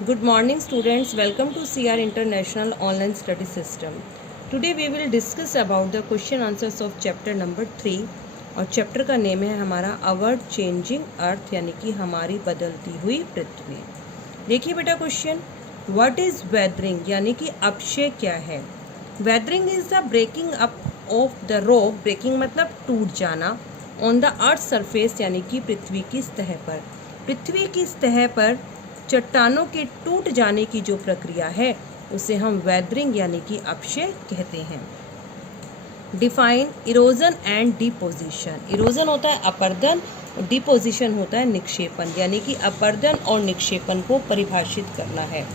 Good morning students, welcome to CR International Online Study System. Today we will discuss about the question answers of chapter number 3 और chapter का name है हमारा अवर changing earth यानी कि हमारी बदलती हुई पृथ्वी। देखिए बेटा क्वेश्चन, व्हाट इज वेदरिंग यानी कि अपक्षय क्या है। Weathering is the breaking up of the rock, breaking मतलब टूट जाना, ऑन द अर्थ सरफेस यानी कि पृथ्वी की सतह पर। पृथ्वी की सतह पर चट्टानों के टूट जाने की जो प्रक्रिया है उसे हम वेदरिंग यानी कि अपक्षय कहते हैं। Define erosion and deposition. Erosion होता है अपर्दन और डिपोजिशन होता है निक्षेपण, यानी कि अपर्दन और निक्षेपण को परिभाषित करना है।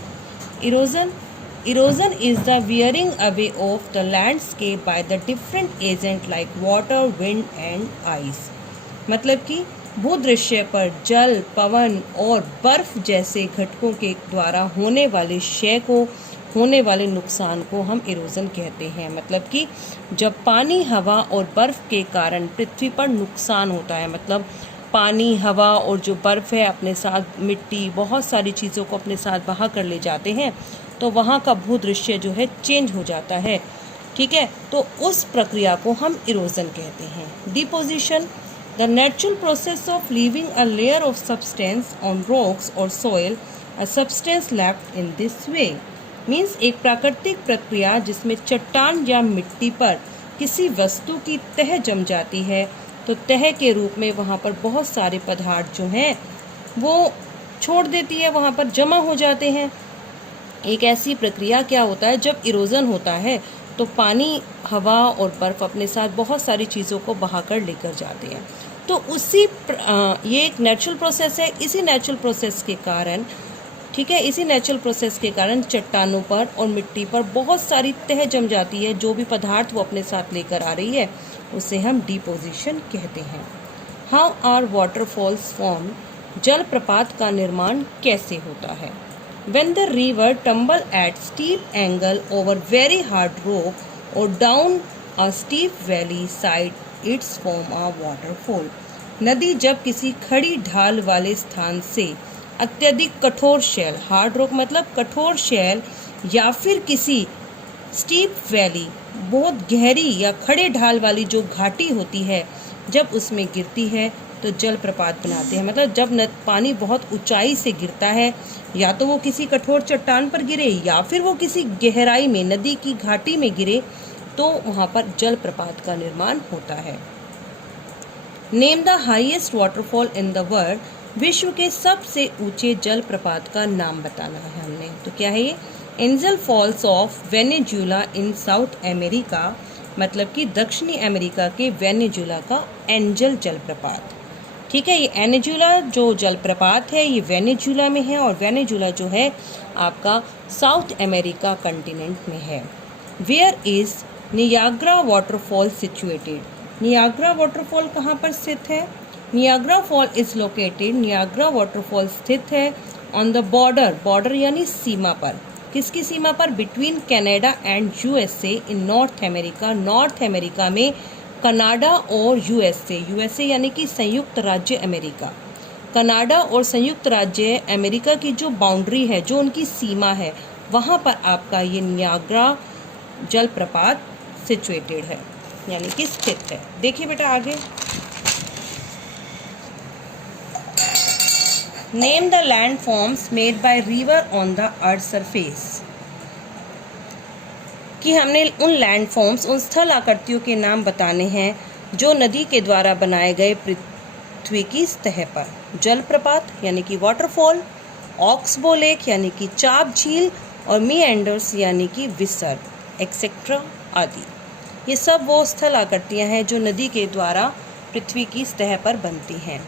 Erosion is the wearing away of the landscape by the different agent like water, wind and ice. मतलब कि भूदृश्य पर जल, पवन और बर्फ जैसे घटकों के द्वारा होने वाले क्षय को, होने वाले नुकसान को हम इरोजन कहते हैं। मतलब कि जब पानी, हवा और बर्फ के कारण पृथ्वी पर नुकसान होता है, मतलब पानी, हवा और जो बर्फ है अपने साथ मिट्टी, बहुत सारी चीज़ों को अपने साथ बहा कर ले जाते हैं, तो वहाँ का भूदृश्य जो है चेंज हो जाता है। ठीक है, तो उस प्रक्रिया को हम इरोजन कहते हैं। Deposition, the natural process of leaving a layer of substance on rocks or soil, a substance left in this way means एक प्राकृतिक प्रक्रिया जिसमें चट्टान या मिट्टी पर किसी वस्तु की तह जम जाती है, तो तह के रूप में वहाँ पर बहुत सारे पदार्थ जो हैं वो छोड़ देती है, वहाँ पर जमा हो जाते हैं। एक ऐसी प्रक्रिया क्या होता है, जब इरोजन होता है तो पानी, हवा और बर्फ अपने साथ बहुत सारी चीज़ों को बहाकर लेकर जाते हैं। तो ये एक नेचुरल प्रोसेस है। इसी नेचुरल प्रोसेस के कारण, ठीक है, इसी नेचुरल प्रोसेस के कारण चट्टानों पर और मिट्टी पर बहुत सारी तह जम जाती है। जो भी पदार्थ वो अपने साथ लेकर आ रही है उसे हम डिपोजिशन कहते हैं। हाउ आर वाटरफॉल्स फॉर्म, जलप्रपात का निर्माण कैसे होता है। When the river tumble at steep angle over very hard rock or down a steep valley side, it's form a waterfall. नदी जब किसी खड़ी ढाल वाले स्थान से अत्यधिक कठोर शैल, हार्ड रॉक मतलब कठोर शैल, या फिर किसी स्टीप वैली, बहुत गहरी या खड़े ढाल वाली जो घाटी होती है, जब उसमें गिरती है तो जलप्रपात बनाते हैं। मतलब जब पानी बहुत ऊंचाई से गिरता है, या तो वो किसी कठोर चट्टान पर गिरे या फिर वो किसी गहराई में नदी की घाटी में गिरे, तो वहाँ पर जलप्रपात का निर्माण होता है। Name the highest waterfall in the world, विश्व के सबसे ऊंचे जलप्रपात का नाम बताना है हमने। तो क्या है ये, Angel Falls of Venezuela in South America, मतलब कि दक्षिणी अमेरिका के वेनेजुला का एंजल जलप्रपात। ठीक है, ये एनेजुला जो जलप्रपात है ये वेनेजुला में है, और वेनेजुला जो है आपका साउथ अमेरिका कंटिनेंट में है। Where is Niagara waterfall situated, Niagara waterfall कहाँ पर स्थित है। Niagara fall is located, Niagara waterfall स्थित है ऑन द बॉर्डर, बॉर्डर यानी सीमा पर, किसकी सीमा पर, between Canada and USA in north America, north America में कनाडा और यूएसए यानी कि संयुक्त राज्य अमेरिका। कनाडा और संयुक्त राज्य अमेरिका की जो बाउंड्री है, जो उनकी सीमा है, वहाँ पर आपका ये नियाग्रा जलप्रपात सिचुएटेड है, यानी कि स्थित है। देखिए बेटा आगे, name the land forms made by river on the earth surface, कि हमने उन लैंड फॉर्म्स, उन स्थल आकृतियों के नाम बताने हैं जो नदी के द्वारा बनाए गए पृथ्वी की सतह पर। जलप्रपात यानी कि वाटरफॉल, ऑक्सबो लेक यानी कि चाप झील, और मीएंडर्स यानी कि विसर्ग एक्सेट्रा आदि। ये सब वो स्थल आकृतियाँ हैं जो नदी के द्वारा पृथ्वी की सतह पर बनती हैं।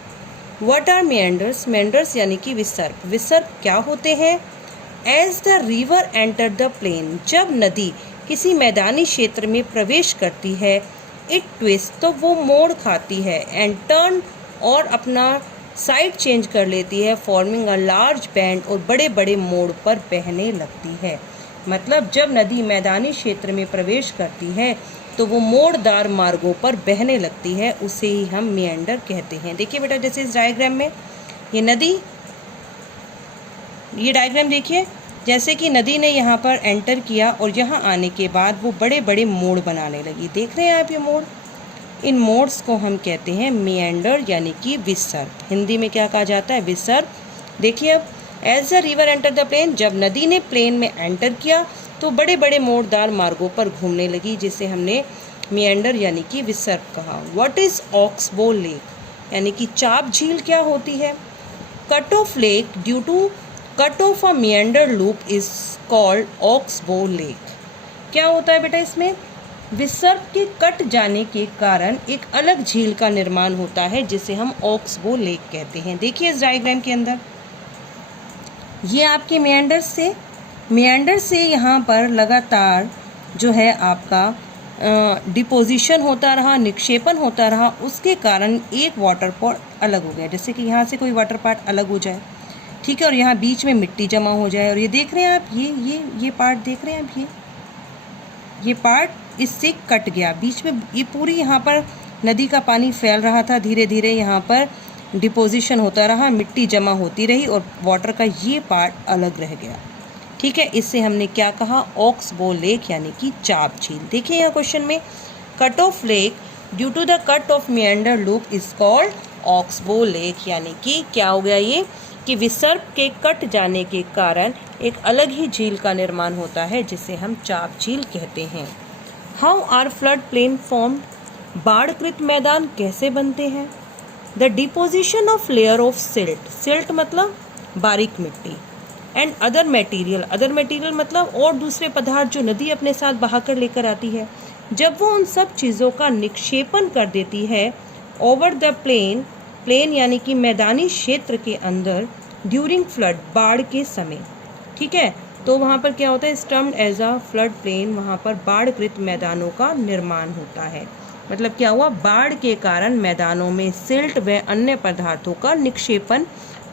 व्हाट आर मीएंडर्स, मेंडर्स यानी कि विसर्ग, विसर्ग क्या होते हैं। As the river enter the plain, जब नदी किसी मैदानी क्षेत्र में प्रवेश करती है, इट ट्विस्ट तो वो मोड़ खाती है, एंड टर्न और अपना साइड चेंज कर लेती है, फॉर्मिंग अ लार्ज बैंड, और बड़े बड़े मोड़ पर बहने लगती है। मतलब जब नदी मैदानी क्षेत्र में प्रवेश करती है तो वो मोड़दार मार्गों पर बहने लगती है, उसे ही हम मिएंडर कहते हैं। देखिए बेटा, जैसे इस डायग्राम में ये नदी ये डायग्राम देखिए, जैसे कि नदी ने यहाँ पर एंटर किया और यहाँ आने के बाद वो बड़े बड़े मोड़ बनाने लगी। देख रहे हैं आप ये मोड़? इन मोड्स को हम कहते हैं मिएंडर यानी कि विसर्ग। हिंदी में क्या कहा जाता है? विसर्ग। देखिए अब, as a river enter the plain, जब नदी ने प्लेन में एंटर किया तो बड़े बड़े मोड़दार मार्गों पर घूमने लगी, जिसे हमने मिएंडर यानी कि विसर्ग कहा। व्हाट इज ऑक्सबो लेक यानी कि चाप झील क्या होती है? Cut off lake due to cut off a meander loop is called oxbow lake. क्या होता है बेटा इसमें? विसर्ग के कट जाने के कारण एक अलग झील का निर्माण होता है, जिसे हम ऑक्सबो लेक कहते हैं। देखिए इस डायग्राम के अंदर, ये आपके मिएंडर से यहाँ पर लगातार जो है आपका डिपोजिशन होता रहा, निक्षेपण होता रहा, उसके कारण एक वाटर पार्ट अलग हो गया। जैसे कि यहाँ से कोई वाटर पार्ट अलग हो जाए, ठीक है, और यहाँ बीच में मिट्टी जमा हो जाए, और ये देख रहे हैं आप, ये पार्ट देख रहे हैं आप, ये पार्ट इससे कट गया बीच में। ये पूरी यहाँ पर नदी का पानी फैल रहा था, धीरे धीरे यहाँ पर डिपोजिशन होता रहा, मिट्टी जमा होती रही और वाटर का ये पार्ट अलग रह गया, ठीक है। इससे हमने क्या कहा? ऑक्सबो लेक यानी कि चाप झील। देखिए यहाँ क्वेश्चन में, cut off lake due to the cut off meander loop is called oxbow lake, यानी कि क्या हो गया ये कि विसर्ग के कट जाने के कारण एक अलग ही झील का निर्माण होता है, जिसे हम चाप झील कहते हैं। How are flood plain formed? बाढ़कृत मैदान कैसे बनते हैं? The deposition of layer of silt मतलब बारीक मिट्टी, एंड अदर मटेरियल मतलब और दूसरे पदार्थ जो नदी अपने साथ बहाकर लेकर आती है, जब वो उन सब चीज़ों का निक्षेपण कर देती है ओवर द प्लेन यानी कि मैदानी क्षेत्र के अंदर, ड्यूरिंग फ्लड बाढ़ के समय, ठीक है, तो वहाँ पर क्या होता है? Termed as a flood plain, वहाँ पर बाढ़कृत मैदानों का निर्माण होता है। मतलब क्या हुआ? बाढ़ के कारण मैदानों में सिल्ट व अन्य पदार्थों का निक्षेपण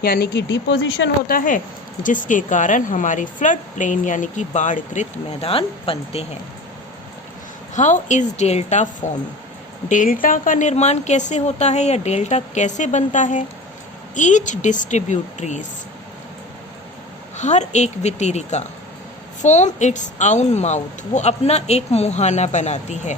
यानी कि डिपोजिशन होता है, जिसके कारण हमारे फ्लड प्लेन यानी कि बाढ़कृत मैदान बनते हैं। How is delta form? Delta का निर्माण कैसे होता है या डेल्टा कैसे बनता है? ईच डिस्ट्रीब्यूटरीज, हर एक वितरिका, फॉर्म इट्स आउन माउथ, वो अपना एक मुहाना बनाती है।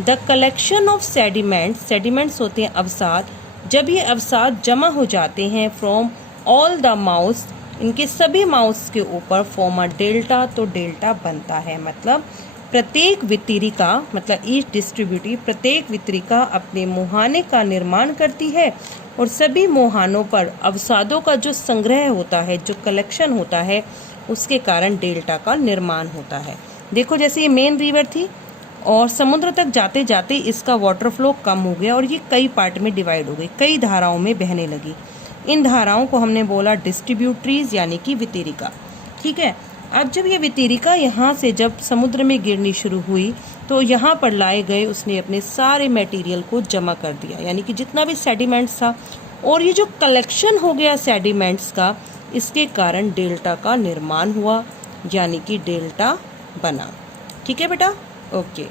द कलेक्शन ऑफ सेडिमेंट्स होते हैं अवसाद, जब ये अवसाद जमा हो जाते हैं फ्रॉम ऑल द माउथ्स, इनके सभी माउथ्स के ऊपर फॉर्म अ डेल्टा, तो डेल्टा बनता है। मतलब प्रत्येक वितरिका, मतलब ईच डिस्ट्रीब्यूटिव, प्रत्येक वितरिका अपने मुहाने का निर्माण करती है और सभी मुहानों पर अवसादों का जो संग्रह होता है, जो कलेक्शन होता है, उसके कारण डेल्टा का निर्माण होता है। देखो जैसे ये मेन रिवर थी और समुद्र तक जाते जाते इसका वाटर फ्लो कम हो गया और ये कई पार्ट में डिवाइड हो गई, कई धाराओं में बहने लगी। इन धाराओं को हमने बोला डिस्ट्रीब्यूटरीज यानी कि वितरिका, ठीक है। अब जब ये वितरिका यहाँ से जब समुद्र में गिरनी शुरू हुई तो यहाँ पर लाए गए उसने अपने सारे मटेरियल को जमा कर दिया, यानी कि जितना भी सेडिमेंट्स था, और ये जो कलेक्शन हो गया सेडिमेंट्स का, इसके कारण डेल्टा का निर्माण हुआ, यानी कि डेल्टा बना। ठीक है बेटा, okay.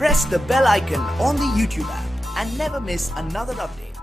Press the bell icon on the YouTube app and never miss another update.